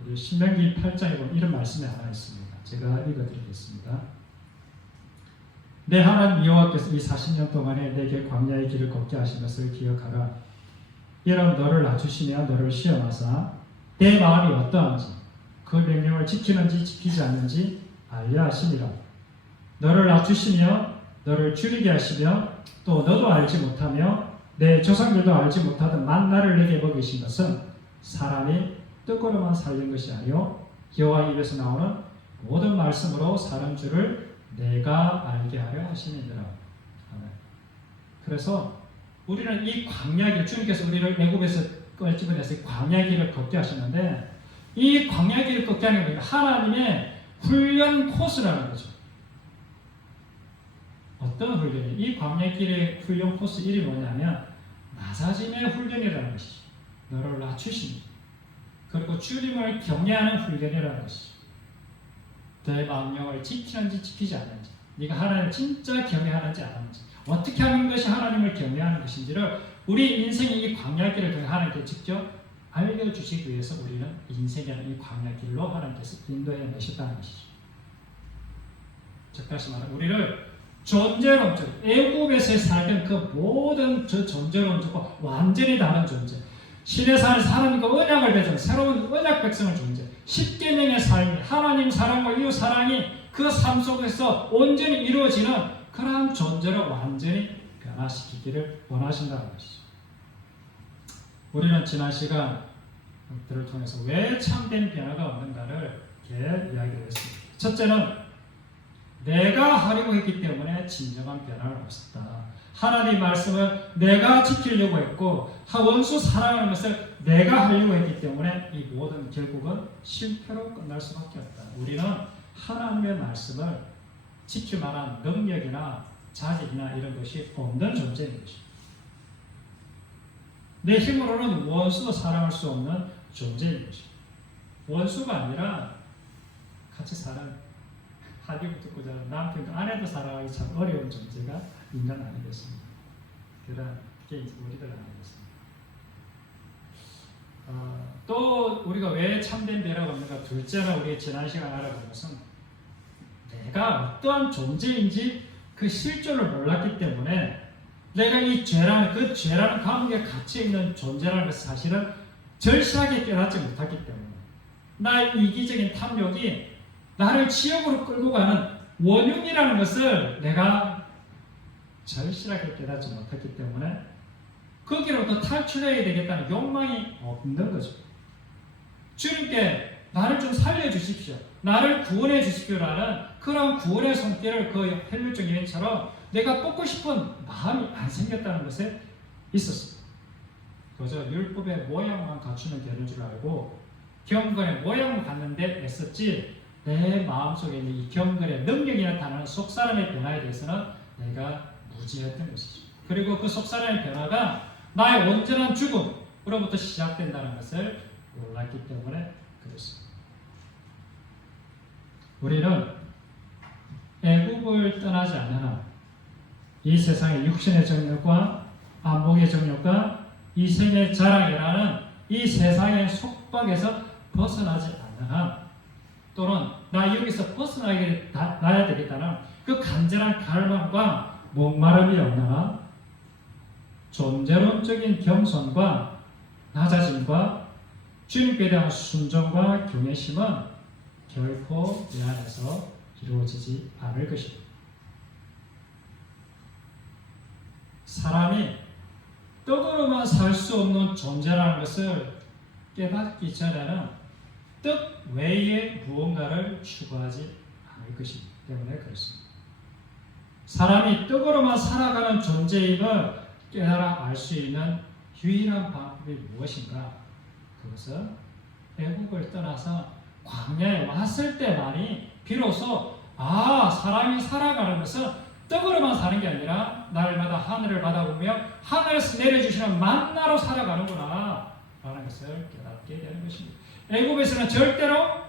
우리 신명기 8장에 보면 이런 말씀이 하나 있습니다. 제가 읽어드리겠습니다. 내 하나님 여호와께서 이 40년 동안에 내게 광야의 길을 걷게 하신 것을 기억하라. 이런 너를 낮추시며 너를 시험하사 내 마음이 어떠한지 그 명령을 지키는지 지키지 않는지 알려 하시니라. 너를 낮추시며 너를 줄이게 하시며 또 너도 알지 못하며 내 조상들도 알지 못하던 만나를 내게 먹이신 것은 사람이 뜻으로만 살린 것이 아니요 여호와 입에서 나오는 모든 말씀으로 사는 줄을 내가 알게 하려 하심이니라. 그래서 우리는 이 광야길, 주님께서 우리를 애굽에서 꺼집어내서 광야길을 걷게 하셨는데 이 광야길을 걷게 하는 게 하나님의 훈련 코스라는 거죠. 어떤 훈련이? 이 광야길의 훈련 코스 이름이 뭐냐면 낮아짐의 훈련이라는 것이죠. 너를 낮추십니다. 그리고 주님을 경외하는 훈련이라는 것이죠. 내 마음령을 지키는지 지키지 않는지, 네가 하나님을 진짜 경외하는지 안 하는지, 어떻게 하는 것이 하나님을 경외하는 것인지를 우리 인생의 이 광야길을 통해 하나님께 직접 알려주시기 위해서 우리는 인생이라는 이 광야길로 하나님께서 인도해 내셨다는 것이죠. 즉 다시 말하면 우리를 존재론적, 애굽에서 살던 그 모든 저 존재론적과 완전히 다른 존재, 신의 산에서 하나님과 언약을 맺은 새로운 언약 백성의 존재, 십계명의 삶이 하나님 사랑과 이웃 사랑이 그 삶 속에서 온전히 이루어지는 그러한 존재로 완전히 변화시키기를 원하신다는 것이죠. 우리는 지난 시간들을 통해서 왜 참된 변화가 없는가를 이야기를 했습니다. 첫째는 내가 하려고 했기 때문에 진정한 변화는 없었다. 하나님 말씀을 내가 지키려고 했고 원수 사랑하는 것을 내가 하려고 했기 때문에 이 모든 결국은 실패로 끝날 수밖에 없다. 우리는 하나님의 말씀을 지킬 만한 능력이나 자질이나 이런 것이 없는 존재인 것입니다. 내 힘으로는 원수도 사랑할 수 없는 존재인 것입니다. 원수가 아니라 같이 사는 합의를 듣고 자는 남편과 아내도 사랑하기 참 어려운 존재가 인간 아니겠습니까? 그런 게 우리들 아니겠습니까? 또 우리가 왜 참된 변화가 없는가? 둘째는 우리 지난 시간 알아본 것은 내가 어떠한 존재인지 그 실존을 몰랐기 때문에 내가 이 죄라는 감옥에 갇혀있는 존재라는 것을 사실은 절실하게 깨닫지 못했기 때문에 나의 이기적인 탐욕이 나를 지옥으로 끌고 가는 원흉이라는 것을 내가 절실하게 깨닫지 못했기 때문에 거기로부터 탈출해야 되겠다는 욕망이 없는 거죠. 주님께 나를 좀 살려주십시오, 나를 구원해 주십시오라는 그런 구원의 손길을 그 헬류증 여인처럼 내가 뽑고 싶은 마음이 안 생겼다는 것에 있었습니다. 그저 율법의 모양만 갖추면 되는 줄 알고 경건의 모양을 갖는데 애썼지 내 마음속에 있는 이 경건의 능력이 나타나는 속사람의 변화에 대해서는 내가 무지했던 것이죠. 그리고 그 속사람의 변화가 나의 온전한 죽음으로부터 시작된다는 것을 몰랐기 때문에 그렇습니다. 우리는 애굽을 떠나지 않는 한 이 세상의 육신의 정욕과 안목의 정욕과 이생의 자랑이라는 이 세상의 속박에서 벗어나지 않는 한, 또는 나 여기서 벗어나게 나야 되겠다는 그 간절한 갈망과 목마름이 없는 한, 존재론적인 겸손과 낮아짐과 주님께 대한 순종과 경외심은 결코 내 안에서 이루어지지 않을 것입니다. 사람이 떡으로만 살 수 없는 존재라는 것을 깨닫기 전에는 떡 외에 무언가를 추구하지 않을 것이기 때문에 그렇습니다. 사람이 떡으로만 살아가는 존재임을 깨달아 알 수 있는 유일한 방법이 무엇인가? 그것은 애국을 떠나서 광야에 왔을 때만이 비로소 사람이 살아가는 것은 떡으로만 사는 게 아니라 날마다 하늘을 바라보며 하늘에서 내려주시는 만나로 살아가는구나 라는 것을 깨닫게 되는 것입니다. 애국에서는 절대로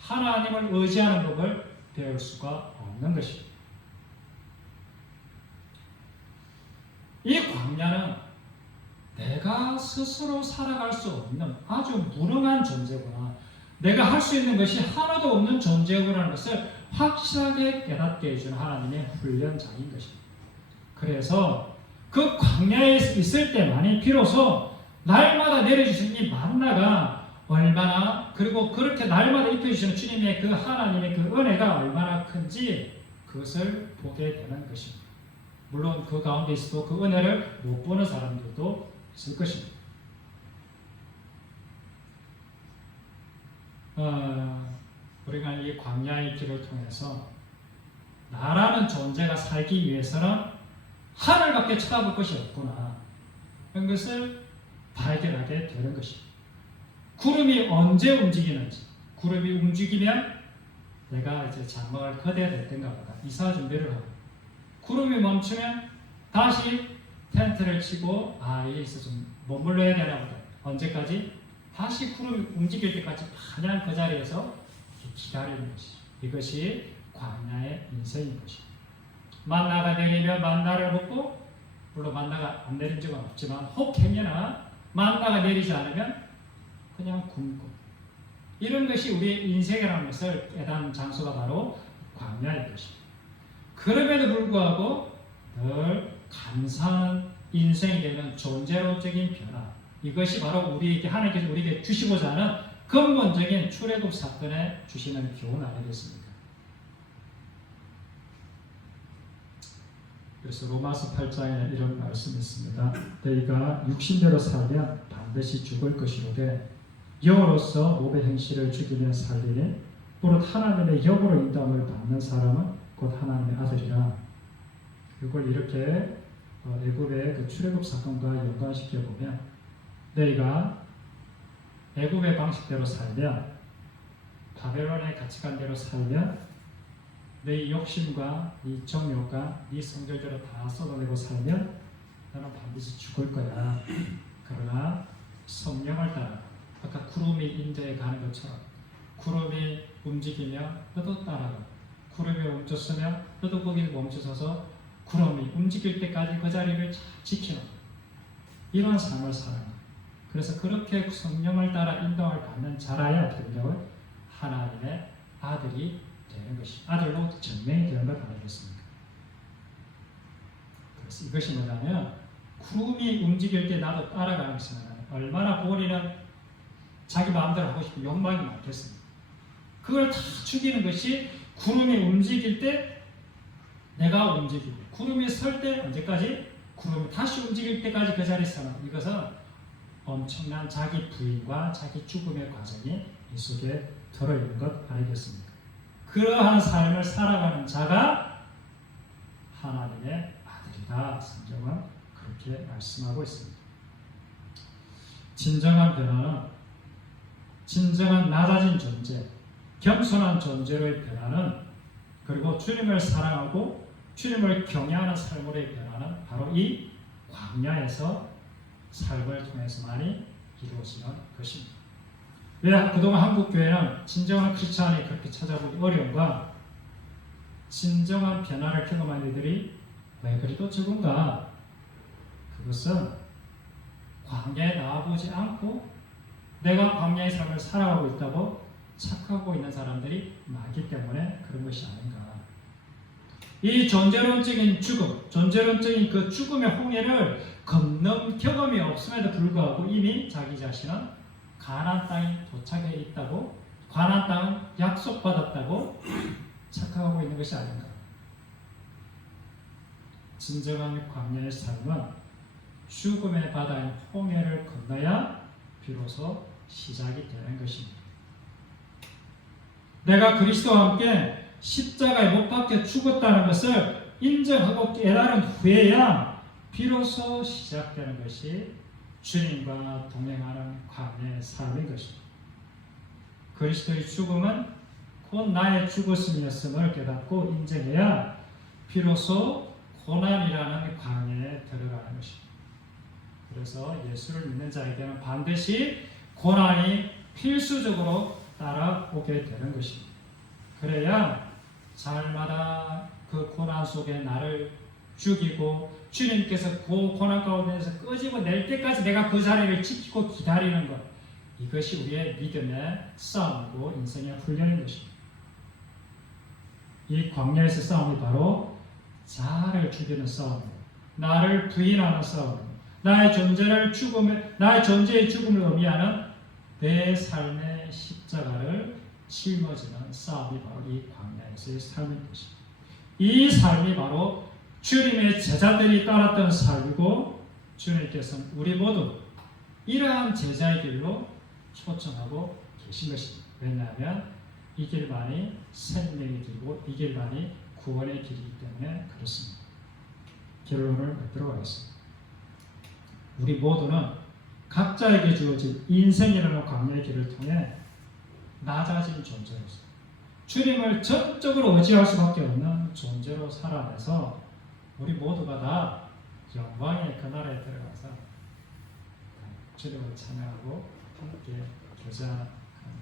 하나님을 의지하는 법을 배울 수가 없는 것입니다. 이 광야는 내가 스스로 살아갈 수 없는 아주 무능한 존재구나, 내가 할 수 있는 것이 하나도 없는 존재구나라는 것을 확실하게 깨닫게 해주는 하나님의 훈련장인 것입니다. 그래서 그 광야에 있을 때만이 비로소 날마다 내려주시는 이 만나가 얼마나, 그리고 그렇게 날마다 입혀주시는 주님의 그 하나님의 그 은혜가 얼마나 큰지 그것을 보게 되는 것입니다. 물론 그 가운데 있어도 그 은혜를 못 보는 사람들도 있을 것입니다. 우리가 이 광야의 길을 통해서 나라는 존재가 살기 위해서는 하늘밖에 쳐다볼 것이 없구나, 이런 것을 발견하게 되는 것입니다. 구름이 언제 움직이는지, 구름이 움직이면 내가 이제 장막을 거둬야 될 텐가 보다 이사 준비를 하고, 구름이 멈추면 다시 텐트를 치고 여기서 좀 머물러야 되나 보다, 언제까지? 다시 구름이 움직일 때까지 마냥 그 자리에서 기다리는 것이, 이것이 광야의 인생인 것입니다. 만나가 내리면 만나를 먹고, 물론 만나가 안 내린 적은 없지만 혹행여나 만나가 내리지 않으면 그냥 굶고, 이런 것이 우리의 인생이라는 것을 깨닫는 장소가 바로 광야인 것입니다. 그럼에도 불구하고 늘 감사하는 인생이 되는 존재론적인 변화, 이것이 바로 우리에게, 하나님께서 우리에게 주시고자 하는 근본적인 출애굽 사건에 주시는 교훈 아니겠습니까? 그래서 로마서 8장에 이런 말씀이 있습니다. 너희가 육신대로 살면 반드시 죽을 것이로되 영으로서 몸의 행실을 죽이며 살리니 무릇 하나님의 영으로 인도함을 받는 사람은 곧 하나님의 아들이라. 이걸 이렇게 애굽의 그 출애굽 사건과 연관시켜 보면, 너희가 애굽의 방식대로 살면, 바벨론의 가치관대로 살면, 네 욕심과 네 정욕과 네 성질대로 다 쏟아내고 살면 너는 반드시 죽을 거야. 그러나 성령을 따라, 아까 구름이 인도에 가는 것처럼 구름이 움직이며 너도 따라가, 구름이 멈췄으면 너도 거기에 멈춰서서 구름이 움직일 때까지 그 자리를 지키는 이런 삶을 살아요. 그래서 그렇게 성령을 따라 인도를 받는 자라야 된다고 하나님의 아들이 되는 것이, 아들로 증명이 되는 것 아니겠습니까? 그래서 이것이 뭐냐면, 구름이 움직일 때 나도 따라가는 것은 얼마나 본인은 자기 마음대로 하고 싶은 욕망이 많겠습니까? 그걸 다 죽이는 것이, 구름이 움직일 때 내가 움직이고, 구름이 설 때 언제까지? 구름이 다시 움직일 때까지 그 자리에 서는, 이것은 엄청난 자기 부인과 자기 죽음의 과정이 이 속에 들어있는 것 아니겠습니까? 그러한 삶을 살아가는 자가 하나님의 아들이다. 성경은 그렇게 말씀하고 있습니다. 진정한 변화는, 진정한 낮아진 존재, 겸손한 존재로의 변화는, 그리고 주님을 사랑하고 주님을 경외하는 삶으로의 변화는 바로 이 광야에서 삶을 통해서만이 이루어지는 것입니다. 왜 그동안 한국교회는 진정한 크리스찬이 그렇게 찾아보기 어려운가? 진정한 변화를 경험한 이들이 왜 그리도 적은가? 그것은 광야에 나와보지 않고 내가 광야의 삶을 살아가고 있다고 착각하고 있는 사람들이 많기 때문에 그런 것이 아닌가. 이 존재론적인 죽음, 존재론적인 그 죽음의 홍해를 건넌 경험이 없음에도 불구하고 이미 자기 자신은 가나안 땅에 도착해 있다고, 가나안 땅은 약속받았다고 착각하고 있는 것이 아닌가. 진정한 광야의 삶은 죽음의 바다인 홍해를 건너야 비로소 시작이 되는 것입니다. 내가 그리스도와 함께 십자가에 못 박혀 죽었다는 것을 인정하고 깨달은 후에야 비로소 시작되는 것이 주님과 동행하는 광야의 삶인 것입니다. 그리스도의 죽음은 곧 나의 죽었음이었음을 깨닫고 인정해야 비로소 고난이라는 광야에 들어가는 것입니다. 그래서 예수를 믿는 자에게는 반드시 고난이 필수적으로 따라오게 되는 것입니다. 그래야 자날마다 그 고난 속에 나를 죽이고 주님께서 그 고난 가운데서 끄집어낼 때까지 내가 그 자리를 지키고 기다리는 것, 이것이 우리의 믿음의 싸움이고 인생의 훈련인 것입니다. 이 광야에서 싸움이 바로 자아를 죽이는 싸움이고 나를 부인하는 싸움이고 나의 존재의 죽음을 의미하는 내 삶의 십자가를 짊어지는 싸움이 바로 이 광야에서의 삶인 것입니다. 이 삶이 바로 주님의 제자들이 따랐던 삶이고 주님께서는 우리 모두 이러한 제자의 길로 초청하고 계신 것입니다. 왜냐하면 이 길만이 생명의 길이고 이 길만이 구원의 길이기 때문에 그렇습니다. 결론을 맺도록 하겠습니다. 우리 모두는 각자에게 주어진 인생이라는 광야의 길을 통해 낮아진 존재로서 주님을 전적으로 의지할 수밖에 없는 존재로 살아내서 우리 모두가 다 영광의 그 나라에 들어가서 주님을 찬양하고 함께 교제하는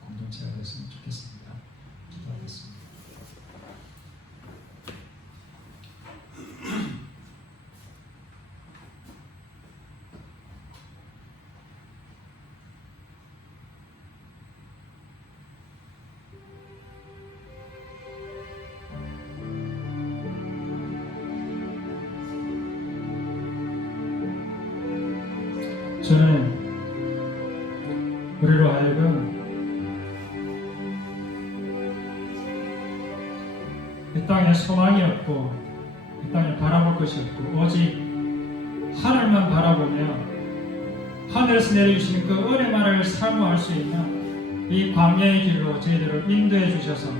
공동체가 됐으면 좋겠습니다. 기도하겠습니다. 저는 우리로 하여금 이 땅에 소망이 없고 이 땅에 바라볼 것이 없고 오직 하늘만 바라보며 하늘에서 내려주시는 그 은혜만을 사모할 수 있는 이 광야의 길로 저희들을 인도해 주셔서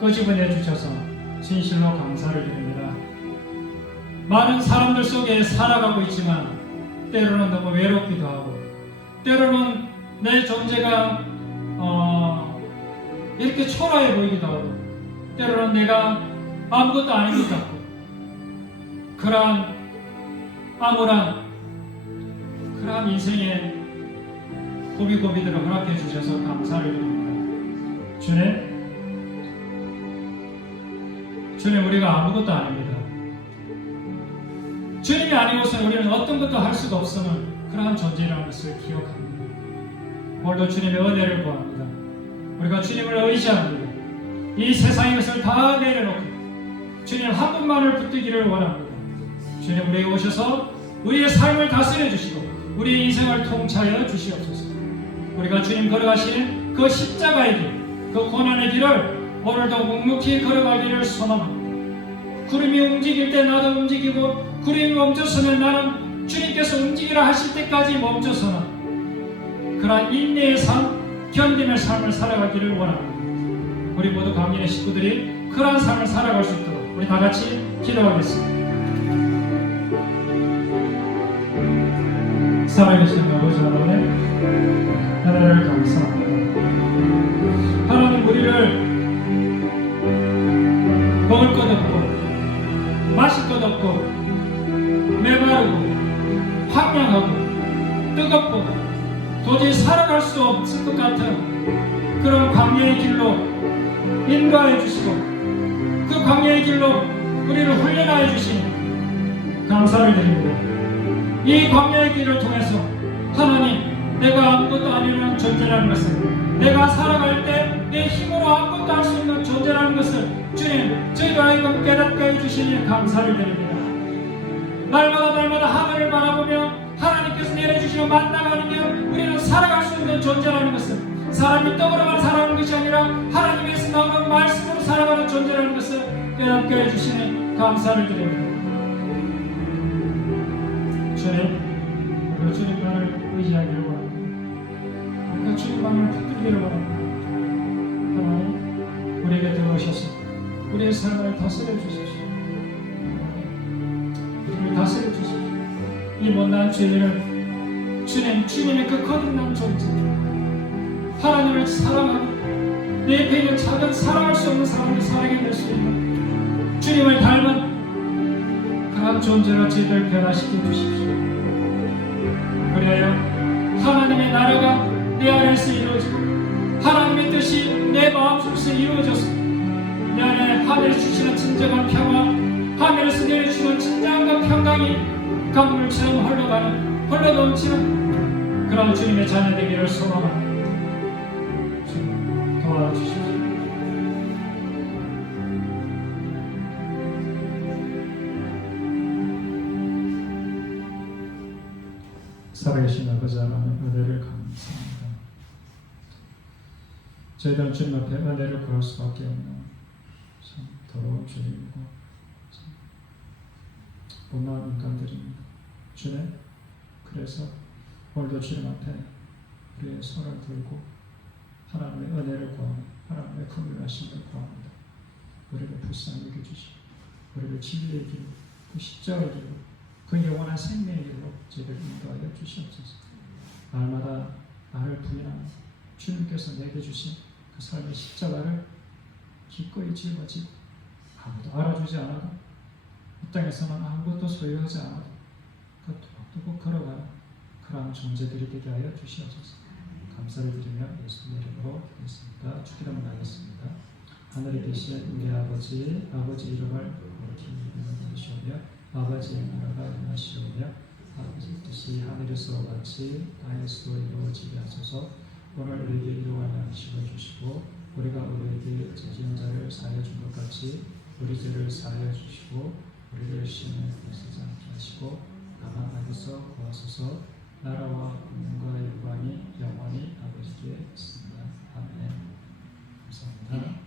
끄집어내 주셔서 진실로 감사를 드립니다. 많은 사람들 속에 살아가고 있지만 때로는 너무 외롭기도 하고 때로는 내 존재가 이렇게 초라해 보이기도 하고 때로는 내가 아무것도 아닌 것 같고 그러한 암울한 그러한 인생의 고비고비들을 허락해 주셔서 감사를 드립니다. 주님 우리가 아무것도 아닙니다. 주님이 아니고서는 우리는 어떤 것도 할 수가 없음을 그러한 존재라는 것을 기억합니다. 오늘도 주님의 은혜를 구합니다. 우리가 주님을 의지합니다. 이 세상의 것을 다 내려놓고 주님 한 분만을 붙들기를 원합니다. 주님 우리에게 오셔서 우리의 삶을 다스려 주시고 우리의 인생을 통치하여 주시옵소서. 우리가 주님 걸어가신 그 십자가의 길, 그 고난의 길을 오늘도 묵묵히 걸어가기를 소망합니다. 구름이 움직일 때 나도 움직이고 구름이 멈춰서면 나는 주님께서 움직이라 하실 때까지 멈춰서는 그러한 인내의 삶, 견딤의 삶을 살아가기를 원합니다. 우리 모두 강민의 식구들이 그러한 삶을 살아갈 수 있도록 우리 다 같이 기도하겠습니다. 살아계신 아버지 하나님, 하나님을 감사합니다. 하나님 우리를 먹을 것 없고 마실 것 없고 메마르고 황량하고 뜨겁고 도저히 살아갈 수 없을 것 같은 그런 광야의 길로 인도하여 주시고 그 광야의 길로 우리를 훈련하여 주시니 감사를 드립니다. 이 광야의 길을 통해서 하나님, 내가 아무것도 아니라는 존재라는 것을, 내가 살아갈 때 내 힘으로 아무것도 할 수 있는 존재라는 것을 주님, 저희로 하여금 깨닫게 해주시니 감사를 드립니다. 날마다 하늘을 바라보며 하나님께서 내려주시는 만나가 아니면 우리는 살아갈 수 있는 존재라는 것을, 사람이 떡으로만 살아가는 것이 아니라 하나님께서 나오는 말씀으로 살아가는 존재라는 것을 깨닫게 해주시니 감사를 드립니다. 주님, 우리가 주님만을 의지하기를 원합니다. 우리가 주님만을 붙들기를 원합니다. 하나님, 우리에게 들어오셔서 우리의 삶을 다스려 주십시오. 우리를 다스려 주십시오. 이 못난 죄인을 주님의 그 거듭난 존재, 하나님을 사랑하고 내 옆에 있는 작은 사랑할 수 없는 사람을 사랑해낼 수 있는 주님을 닮은 그런 존재로 저희들 변화시켜 주십시오. 그래야 하나님의 나라가 내 안에서 이루어지고 하나님의 뜻이 내 마음속에서 이루어져서 내 안에 하늘에서 주시는 진정한 평화, 하늘에서 내려주시는 진정한 평강이 강물처럼 흘러가는, 흘러넘치는 그런 주님의 자녀 되기를 소망합니다. 주님, 도와주십시오. 살아계신 아버지 하나님, 은혜를 감사합니다. 저희들은 주님 앞에 은혜를 구할 수밖에 없는 참 더러운 죄인이고 못난 인간들입니다. 주님, 그래서 오늘도 주님 앞에 우리의 손을 들고 하나님의 은혜를 구합니다. 하나님의 긍휼하심을 구합니다. 우리를 불쌍히 여겨주시고 우리를 진리의 길로, 그 십자가의 길로, 그 영원한 생명의 길로 저희를 인도하여 주시옵소서. 날마다 나를 부인하는 주님께서 내게 주신 그 삶의 십자가를 기꺼이 짊어지고 아무도 알아주지 않아도 이 땅에서는 아무것도 소유하지 않아도 그 두고 걸어가는 그러한 존재들이 되게 하여 주시옵소서. 감사를 드리며 예수님 이름으로 기도했습니다. 주기도문 하겠습니다. 하늘에 계신 우리 아버지, 아버지 이름을 거룩히 여기시오며 아버지의 나라가 임하시오며 아버지 뜻이 하늘에서 같이 땅에서도 이루어지게 하소서. 오늘 우리에게 일용할 양식을 주시고 우리가 우리에게 죄지은 자를 사하여 준 것 같이 우리 죄를 사하여 주시고 우리를 시험에 들이지 않게 하시고 다만 악에서 구하소서. 나라와 권능과 영광이 영원히 아버지께 있습니다. 아멘. 감사합니다.